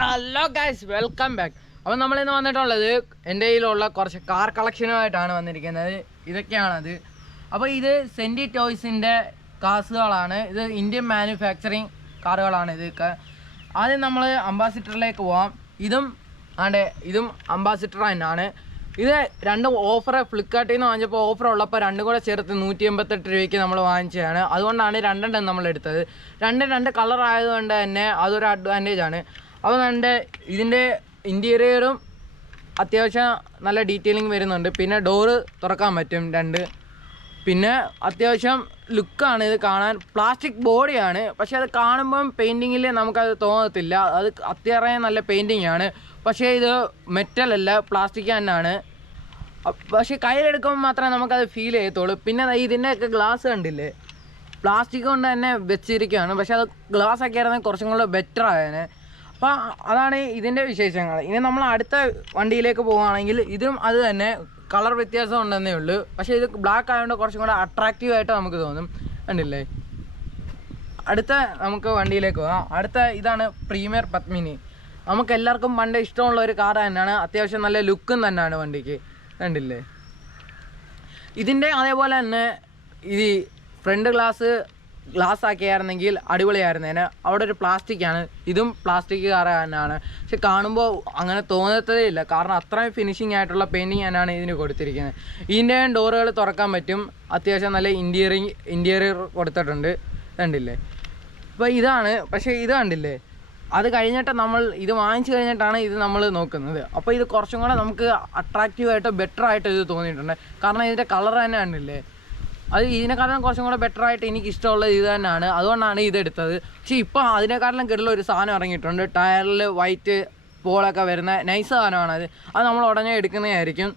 Hello guys, welcome back. അപ്പോൾ നമ്മളിന്ന് വന്നിട്ടുള്ളത് എൻ്റെ കയ്യിലുള്ള കുറച്ച് കാർ കളക്ഷനുമായിട്ടാണ് വന്നിരിക്കുന്നത്. ഇതൊക്കെയാണത്. അപ്പോൾ ഇത് സെൻറ്റി ടോയ്സിൻ്റെ കാസുകളാണ്. ഇത് ഇന്ത്യൻ മാനുഫാക്ചറിങ് കാറുകളാണ് ഇതൊക്കെ. ആദ്യം നമ്മൾ അംബാസിഡറിലേക്ക് പോവാം. ഇതും അംബാസിഡർ തന്നെയാണ്. ഇത് രണ്ടും ഓഫർ ഫ്ലിപ്കാർട്ടിൽ നിന്ന് വാങ്ങിച്ചപ്പോൾ ഓഫർ ഉള്ളപ്പോൾ രണ്ടും കൂടെ ചേർത്ത് 188 രൂപയ്ക്ക് നമ്മൾ വാങ്ങിച്ചതാണ്. അതുകൊണ്ടാണ് രണ്ടെണ്ണം നമ്മൾ എടുത്തത്. രണ്ട് കളർ ആയതുകൊണ്ട് തന്നെ അതൊരു അഡ്വാൻറ്റേജ് ആണ്. അപ്പോൾ ഇതിൻ്റെ ഇൻറ്റീരിയറും അത്യാവശ്യം നല്ല ഡീറ്റെയിലിംഗ് വരുന്നുണ്ട്. പിന്നെ ഡോറ് തുറക്കാൻ പറ്റും പിന്നെ അത്യാവശ്യം ലുക്കാണ് ഇത് കാണാൻ. പ്ലാസ്റ്റിക് ബോഡിയാണ്, പക്ഷേ അത് കാണുമ്പം പെയിൻറ്റിങ്ങിൽ നമുക്കത് തോന്നത്തില്ല. അത് അത്യാവശ്യം നല്ല പെയിൻറ്റിങ് ആണ്. പക്ഷേ ഇത് മെറ്റലല്ല, പ്ലാസ്റ്റിക് തന്നെയാണ്. പക്ഷേ കയ്യിലെടുക്കുമ്പോൾ മാത്രമേ നമുക്കത് ഫീൽ ചെയ്യത്തുള്ളൂ. പിന്നെ ഇതിൻ്റെയൊക്കെ ഗ്ലാസ് കണ്ടില്ലേ, പ്ലാസ്റ്റിക് കൊണ്ട് തന്നെ വെച്ചിരിക്കുകയാണ്. പക്ഷേ അത് ഗ്ലാസ് ഒക്കെ ആയിരുന്നെങ്കിൽ കുറച്ചും കൂടെ ബെറ്റർ ആയേനെ. അപ്പോൾ അതാണ് ഇതിൻ്റെ വിശേഷങ്ങൾ. ഇനി നമ്മൾ അടുത്ത വണ്ടിയിലേക്ക് പോവുകയാണെങ്കിൽ ഇതും അത് തന്നെ, കളർ വ്യത്യാസം ഉണ്ടെന്നേ ഉള്ളൂ. പക്ഷേ ഇത് ബ്ലാക്ക് ആയതുകൊണ്ട് കുറച്ചും കൂടെ അട്രാക്റ്റീവായിട്ട് നമുക്ക് തോന്നും. കണ്ടില്ലേ? അടുത്ത നമുക്ക് വണ്ടിയിലേക്ക് പോകാം. ഇതാണ് പ്രീമിയർ പത്മിനി. നമുക്ക് എല്ലാവർക്കും പണ്ട് ഇഷ്ടമുള്ള ഒരു കാർ തന്നെയാണ്. അത്യാവശ്യം നല്ല ലുക്കും തന്നെയാണ് വണ്ടിക്ക്. കണ്ടില്ലേ? ഇതിൻ്റെ അതേപോലെ തന്നെ ഇത് ഫ്രണ്ട് ഗ്ലാസ് ആക്കിയായിരുന്നെങ്കിൽ അടിപൊളിയായിരുന്നേനെ. അവിടെ ഒരു പ്ലാസ്റ്റിക്കാണ്, ഇതും പ്ലാസ്റ്റിക് കാർ തന്നെയാണ്. പക്ഷെ കാണുമ്പോൾ അങ്ങനെ തോന്നത്തതേ ഇല്ല, കാരണം അത്രയും ഫിനിഷിംഗ് ആയിട്ടുള്ള പെയിൻറ്റിങ് തന്നെയാണ് ഇതിന് കൊടുത്തിരിക്കുന്നത്. ഇതിൻ്റെ ഡോറുകൾ തുറക്കാൻ പറ്റും. അത്യാവശ്യം നല്ല ഇൻറ്റീരിയർ കൊടുത്തിട്ടുണ്ട്. കണ്ടില്ലേ? അപ്പോൾ ഇതാണ്. പക്ഷേ ഇത് കണ്ടില്ലേ, അത് കഴിഞ്ഞിട്ട് നമ്മൾ ഇത് വാങ്ങിച്ചു കഴിഞ്ഞിട്ടാണ് ഇത് നമ്മൾ നോക്കുന്നത്. അപ്പോൾ ഇത് കുറച്ചും കൂടെ നമുക്ക് അട്രാക്റ്റീവായിട്ട് ബെറ്ററായിട്ട് ഇത് തോന്നിയിട്ടുണ്ട്. കാരണം ഇതിൻ്റെ കളർ തന്നെ കണ്ടില്ലേ, അത് ഇതിനെക്കാളും കുറച്ചും കൂടെ ബെറ്ററായിട്ട് എനിക്ക് ഇഷ്ടമുള്ളത് ഇത് തന്നെയാണ്. അതുകൊണ്ടാണ് ഇതെടുത്തത്. പക്ഷേ ഇപ്പോൾ അതിനെക്കാട്ടിലും കിട്ടുള്ള ഒരു സാധനം ഇറങ്ങിയിട്ടുണ്ട്. ടയറിൽ വൈറ്റ് പോളൊക്കെ വരുന്ന നൈസ് സാധനമാണത്. അത് നമ്മൾ ഉടനെ എടുക്കുന്നതായിരിക്കും.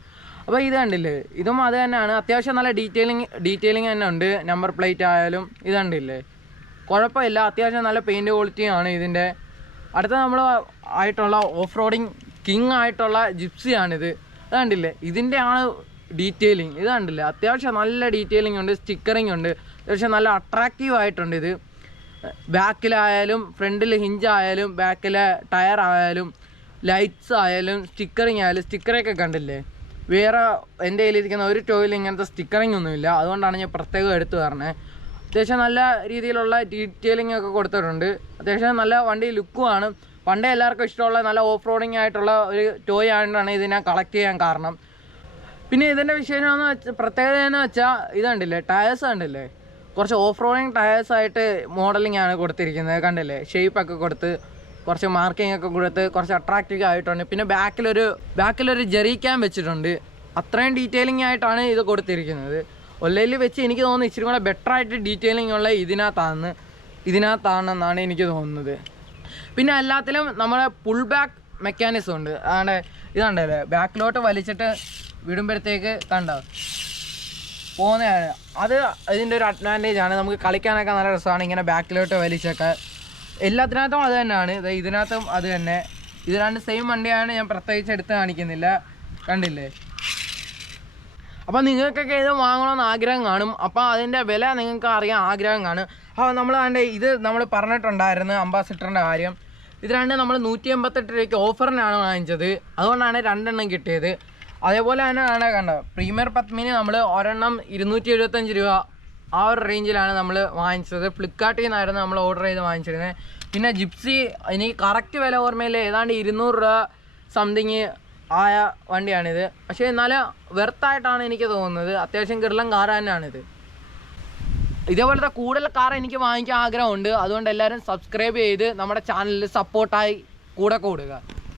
അപ്പോൾ ഇത് കണ്ടില്ലേ, ഇതും അത് തന്നെയാണ്. അത്യാവശ്യം നല്ല ഡീറ്റെയിലിംഗ് തന്നെ ഉണ്ട്. നമ്പർ പ്ലേറ്റ് ആയാലും ഇത് കണ്ടില്ലേ, കുഴപ്പമില്ല. അത്യാവശ്യം നല്ല പെയിൻറ്റ് ക്വാളിറ്റിയാണ് ഇതിൻ്റെ. അടുത്ത നമ്മൾ ആയിട്ടുള്ള ഓഫ് റോഡിങ് കിങ് ആയിട്ടുള്ള ജിപ്സിയാണിത്. ഇത് കണ്ടില്ലേ, ഇതിൻ്റെ ആണ് ഡീറ്റെയിലിംഗ്. ഇത് കണ്ടില്ലേ, അത്യാവശ്യം നല്ല ഡീറ്റെയിലിംഗ് ഉണ്ട്, സ്റ്റിക്കറിങ് ഉണ്ട്. അത്യാവശ്യം നല്ല അട്രാക്റ്റീവ് ആയിട്ടുണ്ട് ഇത്. ബാക്കിലായാലും ഫ്രണ്ടിൽ ഹിഞ്ചായാലും ബാക്കിലെ ടയർ ആയാലും ലൈറ്റ്സ് ആയാലും സ്റ്റിക്കറിങ് ആയാലും, സ്റ്റിക്കറൊക്കെ കണ്ടില്ലേ. വേറെ എൻ്റെ കയ്യിലിരിക്കുന്ന ഒരു ടോയിൽ ഇങ്ങനത്തെ സ്റ്റിക്കറിങ് ഒന്നുമില്ല. അതുകൊണ്ടാണ് ഞാൻ പ്രത്യേകം എടുത്തു പറഞ്ഞത്. അത്യാവശ്യം നല്ല രീതിയിലുള്ള ഡീറ്റെയിലിംഗ് ഒക്കെ കൊടുത്തിട്ടുണ്ട്. അത്യാവശ്യം നല്ല വണ്ടി ലുക്കുമാണ്. പണ്ടേ എല്ലാവർക്കും ഇഷ്ടമുള്ള നല്ല ഓഫ് റോഡിങ് ആയിട്ടുള്ള ഒരു ടോയ് ആയതുകൊണ്ടാണ് ഇതിനെ കളക്ട് ചെയ്യാൻ കാരണം. പിന്നെ ഇതിൻ്റെ വിശേഷം പ്രത്യേകത എന്ന് വെച്ചാൽ ഇത് കണ്ടില്ലേ, ടയേഴ്സ് കണ്ടില്ലേ, കുറച്ച് ഓഫ് റോഡിങ് ടയേഴ്സായിട്ട് മോഡലിംഗ് ആണ് കൊടുത്തിരിക്കുന്നത്. കണ്ടില്ലേ, ഷേപ്പൊക്കെ കൊടുത്ത് കുറച്ച് മാർക്കിംഗ് ഒക്കെ കൊടുത്ത് കുറച്ച് അട്രാക്റ്റീവ് ആയിട്ടുണ്ട്. പിന്നെ ബാക്കിലൊരു ജെറി ക്യാം വെച്ചിട്ടുണ്ട്. അത്രയും ഡീറ്റെയിലിംഗ് ആയിട്ടാണ് ഇത് കൊടുത്തിരിക്കുന്നത്. ഒല്ലയിൽ വെച്ച് എനിക്ക് തോന്നുന്നു ഇച്ചിരി കൂടെ ബെറ്ററായിട്ട് ഡീറ്റെയിലിംഗ് ഉള്ള ഇതിനകത്താണെന്നാണ് എനിക്ക് തോന്നുന്നത്. പിന്നെ എല്ലാത്തിലും നമ്മുടെ പുൾ ബാക്ക് മെക്കാനിസം ഉണ്ട്. അതാണ്ട് ഇതുണ്ടല്ലേ, ബാക്കിലോട്ട് വലിച്ചിട്ട് വിടുമ്പോഴത്തേക്ക് കണ്ടോ പോകുന്നതാണ്. അത് ഇതിൻ്റെ ഒരു അഡ്വാൻറ്റേജ് ആണ്. നമുക്ക് കളിക്കാനൊക്കെ നല്ല രസമാണ് ഇങ്ങനെ ബാക്കിലോട്ട് വലിച്ചൊക്കെ. എല്ലാത്തിനകത്തും അത് തന്നെയാണ്. ഇതിനകത്തും അത് തന്നെ. ഇത് രണ്ട് സെയിം വണ്ടിയാണ്, ഞാൻ പ്രത്യേകിച്ച് എടുത്ത് കാണിക്കുന്നില്ല. കണ്ടില്ലേ? അപ്പോൾ നിങ്ങൾക്കൊക്കെ ഇത് വാങ്ങണമെന്ന് ആഗ്രഹം കാണും. അപ്പോൾ അതിൻ്റെ വില നിങ്ങൾക്ക് അറിയാൻ ആഗ്രഹം കാണും. അപ്പോൾ നമ്മൾ ഇത് നമ്മൾ പറഞ്ഞിട്ടുണ്ടായിരുന്നു അംബാസിഡറിൻ്റെ കാര്യം. ഇത് രണ്ടും നമ്മൾ 188 രൂപയ്ക്ക് ഓഫറിനാണ് വാങ്ങിച്ചത്. അതുകൊണ്ടാണ് രണ്ടെണ്ണം കിട്ടിയത്. അതേപോലെ തന്നെ കണ്ടോ, പ്രീമിയർ പത്മിനി നമ്മൾ ഒരെണ്ണം 275 രൂപ ആ ഒരു റേഞ്ചിലാണ് നമ്മൾ വാങ്ങിച്ചത്. ഫ്ലിപ്കാർട്ടിൽ നിന്നായിരുന്നു നമ്മൾ ഓർഡർ ചെയ്ത് വാങ്ങിച്ചിരുന്നത്. പിന്നെ ജിപ്സി എനിക്ക് കറക്റ്റ് വില ഓർമ്മയില്ല, ഏതാണ്ട് 200 രൂപ സംതിങ് ആയ വണ്ടിയാണിത്. പക്ഷേ എന്നാലും വെർത്തായിട്ടാണ് എനിക്ക് തോന്നുന്നത്. അത്യാവശ്യം കിടലം കാർ തന്നെയാണിത്. ഇതേപോലത്തെ കൂടുതൽ കാർ എനിക്ക് വാങ്ങിക്കാൻ ആഗ്രഹമുണ്ട്. അതുകൊണ്ട് എല്ലാവരും സബ്സ്ക്രൈബ് ചെയ്ത് നമ്മുടെ ചാനലിൽ സപ്പോർട്ടായി കൂടെ കൂടുക.